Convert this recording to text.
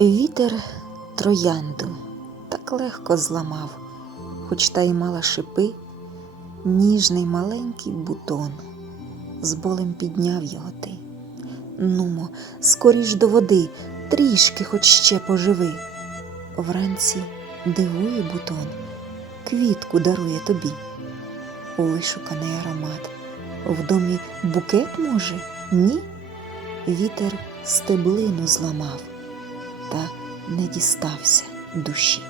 Вітер троянду так легко зламав, хоч та й мала шипи, ніжний маленький бутон, з болем підняв його ти. Нумо, скоріш до води, трішки хоч ще поживи. Вранці дивує бутон, квітку дарує тобі. Вишуканий аромат. В домі букет може? Ні. Вітер стеблину зламав та не дістався душі.